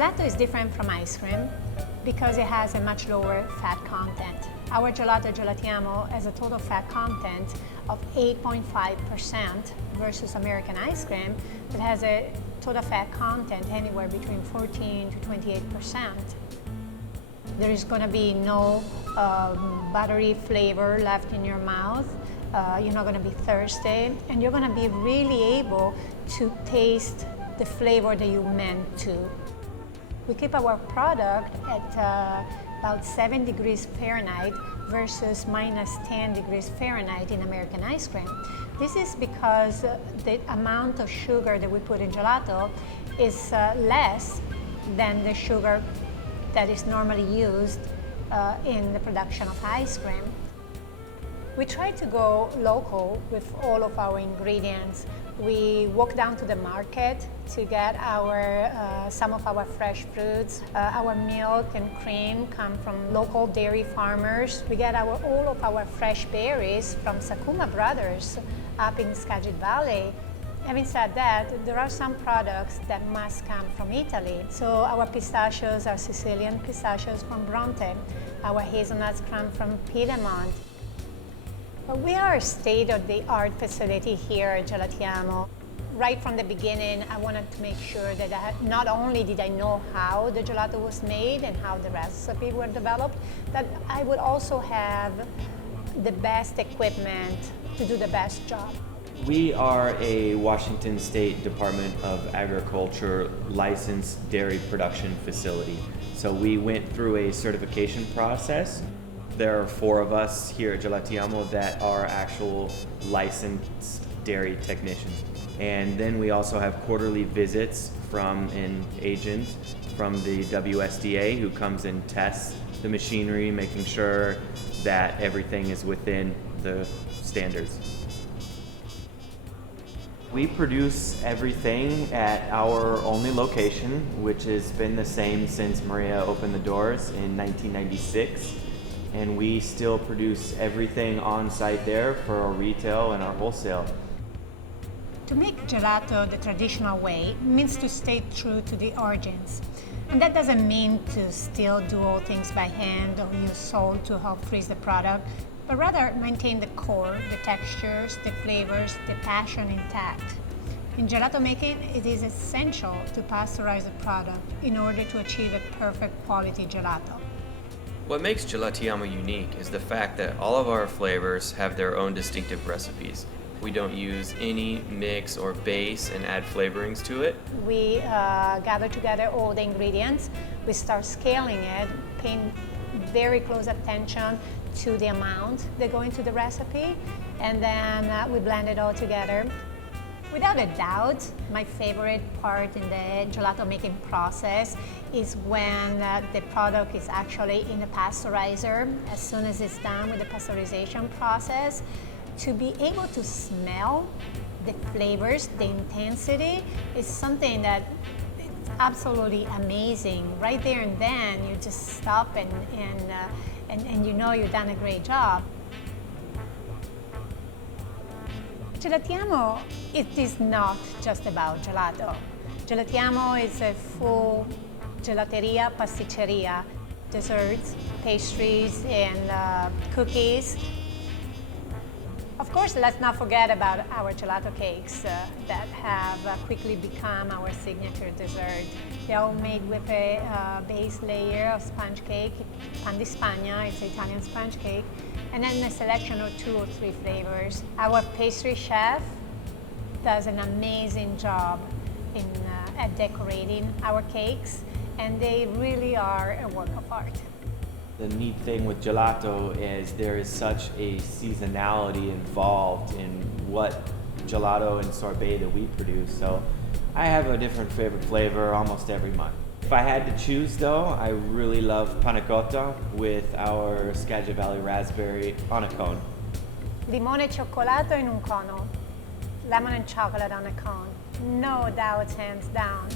Gelato is different from ice cream because it has a much lower fat content. Our Gelato Gelatiamo has a total fat content of 8.5% versus American ice cream that has a total fat content anywhere between 14 to 28%. There is going to be no buttery flavor left in your mouth. You're not going to be thirsty, and you're going to be really able to taste the flavor that you meant to. We keep our product at about 7 degrees Fahrenheit versus minus 10 degrees Fahrenheit in American ice cream. This is because the amount of sugar that we put in gelato is less than the sugar that is normally used in the production of ice cream. We try to go local with all of our ingredients. We walk down to the market to get some of our fresh fruits. Our milk and cream come from local dairy farmers. We get all of our fresh berries from Sakuma Brothers up in Skagit Valley. Having said that, there are some products that must come from Italy. So our pistachios are Sicilian pistachios from Bronte. Our hazelnuts come from Piedmont. We are a state-of-the-art facility here at Gelatiamo. Right from the beginning, I wanted to make sure that not only did I know how the gelato was made and how the recipes were developed, that I would also have the best equipment to do the best job. We are a Washington State Department of Agriculture licensed dairy production facility. So we went through a certification process. There are 4 of us here at Gelatiamo that are actual licensed dairy technicians. And then we also have quarterly visits from an agent from the WSDA who comes and tests the machinery, making sure that everything is within the standards. We produce everything at our only location, which has been the same since Maria opened the doors in 1996. And we still produce everything on site there for our retail and our wholesale. To make gelato the traditional way means to stay true to the origins. And that doesn't mean to still do all things by hand or use salt to help freeze the product, but rather maintain the core, the textures, the flavors, the passion intact. In gelato making, it is essential to pasteurize the product in order to achieve a perfect quality gelato. What makes Gelatiamo unique is the fact that all of our flavors have their own distinctive recipes. We don't use any mix or base and add flavorings to it. We gather together all the ingredients, we start scaling it, paying very close attention to the amount that go into the recipe, and then we blend it all together. Without a doubt, my favorite part in the gelato making process is when the product is actually in the pasteurizer. As soon as it's done with the pasteurization process, to be able to smell the flavors, the intensity, is something that is absolutely amazing. Right there and then, you just stop and you know you've done a great job. Gelatiamo, it is not just about gelato. Gelatiamo is a full gelateria, pasticceria, desserts, pastries, and cookies. Of course, let's not forget about our gelato cakes that have quickly become our signature dessert. They're all made with a base layer of sponge cake, pan di Spagna, it's Italian sponge cake, and then a selection of 2 or 3 flavors. Our pastry chef does an amazing job at decorating our cakes, and they really are a work of art. The neat thing with gelato is there is such a seasonality involved in what gelato and sorbet that we produce. So I have a different favorite flavor almost every month. If I had to choose though, I really love panna cotta with our Skagit Valley raspberry on a cone. Limone e cioccolato in un cono. Lemon and chocolate on a cone. No doubt, hands down.